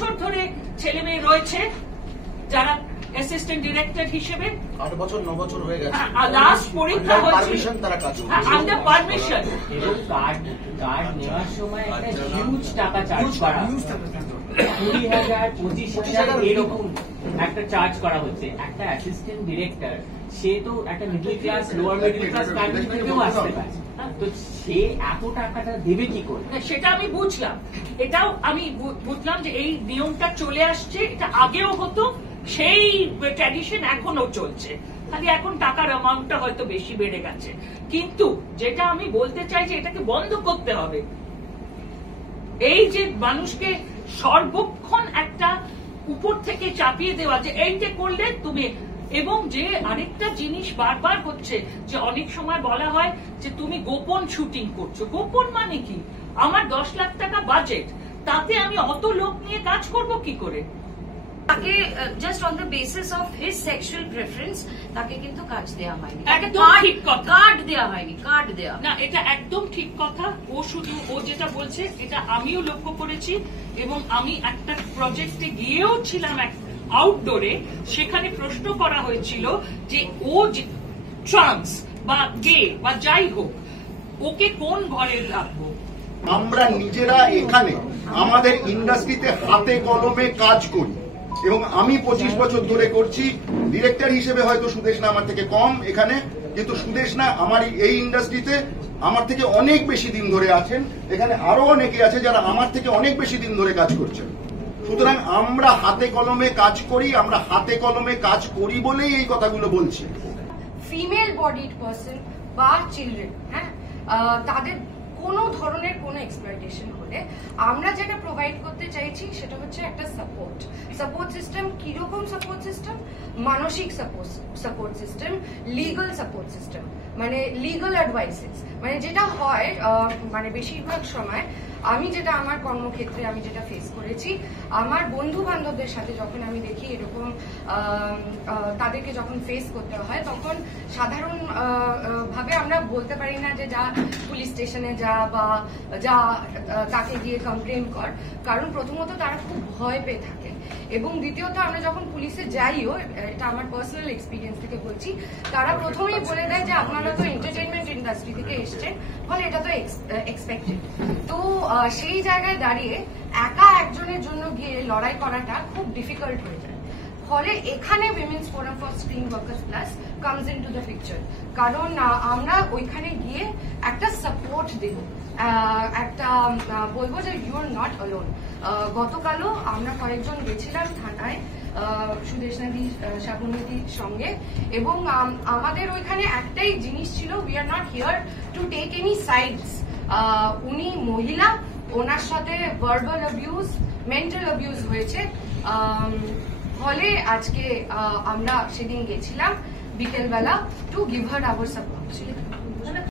বছর ধরে ছেলে মেয়ে রয়েছে যারা অ্যাসিস্ট্যান্ট ডিরেক্টর হিসেবে। 8 বছর 9 বছর হয়ে গেছে। লাস্ট পরীক্ষা হয়েছে তারা কাজ করছে আন্ডার পারমিশন। এবং কার্ড নেওয়ার সময় একটা হিউজ টাকা চার্জ করা, 20,000 25,000 এরকম একটা চার্জ করা হচ্ছে। একটা অ্যাসিস্ট্যান্ট ডিরেক্টর সে তো একটা middle class lower middle class family থেকেও আসতে পারে, তো সে এত টাকাটা দেবে কি করে? সেটা আমি বুঝলাম, এটাও আমি বুঝলাম যে এই নিয়মটা চলে আসছে, এটা আগেও হতো, সেই ট্র্যাডিশন এখনো চলছে, খালি এখন টাকার অ্যামাউন্টটা হয়তো বেশি বেড়ে গেছে। কিন্তু যেটা আমি বলতে চাই যে এটাকে বন্ধ করতে হবে। এই যে মানুষকে সর্বক্ষণ একটা উপর থেকে চাপিয়ে দেওয়া যে এইটা করলে তুমি, এবং যে আরেকটা জিনিস বারবার হচ্ছে যে অনেক সময় বলা হয় যে তুমি গোপন শুটিং করছো। গোপন মানে কি? আমার 10 লাখ টাকা বাজেট, তাতে আমি অত লোক নিয়ে কাজ করব কি করে? তাকে just on the basis of his sexual preference তাকে কিন্তু কাজ দেওয়া হয়নি, একদম ঠিক কথা। কার্ড দেওয়া হয়নি, কার্ড দেওয়া না, এটা একদম ঠিক কথা। ও শুধু ও যেটা বলছে এটা আমিও লক্ষ্য করেছি, এবং আমি একটা প্রজেক্টে গিয়েও ছিলাম আউটডোরে, সেখানে প্রশ্ন করা হয়েছিল যে ও ট্রান্স বা গে বা যাই হোক, ওকে কোন ঘরে রাখবো? আমরা নিজেরা এখানে আমাদের ইন্ডাস্ট্রিতে হাতে কলমে কাজ করি, এবং আমি 25 বছর ধরে করছি। ডিরেক্টর হিসেবে হয়তো সুদেশনা আমার থেকে কম এখানে, কিন্তু সুদেশনা আমার এই ইন্ডাস্ট্রিতে আমার থেকে অনেক বেশি দিন ধরে আছেন। এখানে আরো অনেকে আছে যারা আমার থেকে অনেক বেশি দিন ধরে কাজ করছেন। সুতরাং আমরা হাতে কলমে কাজ করি, আমরা হাতে কলমে কাজ করি বলেই এই কথাগুলো বলছি। ফিমেল বডিড পার্সন বা চিলড্রেন, হ্যাঁ, তাদের কোনো ধরনের কোনো এক্সপ্লয়টেশন হলে আমরা যেটা প্রোভাইড করতে চাইছি সেটা হচ্ছে একটা সাপোর্ট সিস্টেম। কিরকম সাপোর্ট সিস্টেম? মানসিক support system, legal support system, মানে লিগাল অ্যাডভাইসেস। মানে যেটা হয় মানে বেশিরভাগ সময় আমি যেটা আমার কর্মক্ষেত্রে আমি যেটা ফেস করেছি, আমার বন্ধু বান্ধবদের সাথে যখন আমি দেখি এরকম তাদেরকে যখন ফেস করতে হয়, তখন সাধারণ ভাবে আমরা বলতে পারি না যে যা পুলিশ স্টেশনে যা বা যা তাকে গিয়ে কমপ্লেন কর, কারণ প্রথমত তারা খুব ভয় পেয়ে থাকে, এবং দ্বিতীয়ত আমরা যখন পুলিশে যাইও, এটা আমার পার্সোনাল এক্সপিরিয়েন্স থেকে বলছি, তারা প্রথমেই বলে দেয় যে আপনারা তো এন্টারটেইনমেন্ট ইন্ডাস্ট্রি থেকে এসছেন, ফলে এটা তো এক্সপেক্টেড। তো সেই জায়গায় দাঁড়িয়ে একা একজনের জন্য গিয়ে লড়াই করাটা খুব ডিফিকাল্ট হয়ে যায়। ফলে এখানে women's forum for screen workers plus comes in to the picture, কারণ আমরা ওইখানে গিয়ে একটা সাপোর্ট দেব, একটা বলবো যে ইউ আর নট অ্যালোন। গতকালও আমরা কয়েকজন গেছিলাম থানায় সুদেশনাদি শ্রাবণীদির সঙ্গে, এবং আমাদের ওইখানে একটাই জিনিস ছিল, we are not here to take any sides. উনি মহিলা, ওনার সাথে ভার্বাল অ্যাবিউজ, মেন্টাল অ্যাবিউজ হয়েছে, ফলে আজকে আমরা সেদিন গেছিলাম বিকেলবেলা to give her hour support.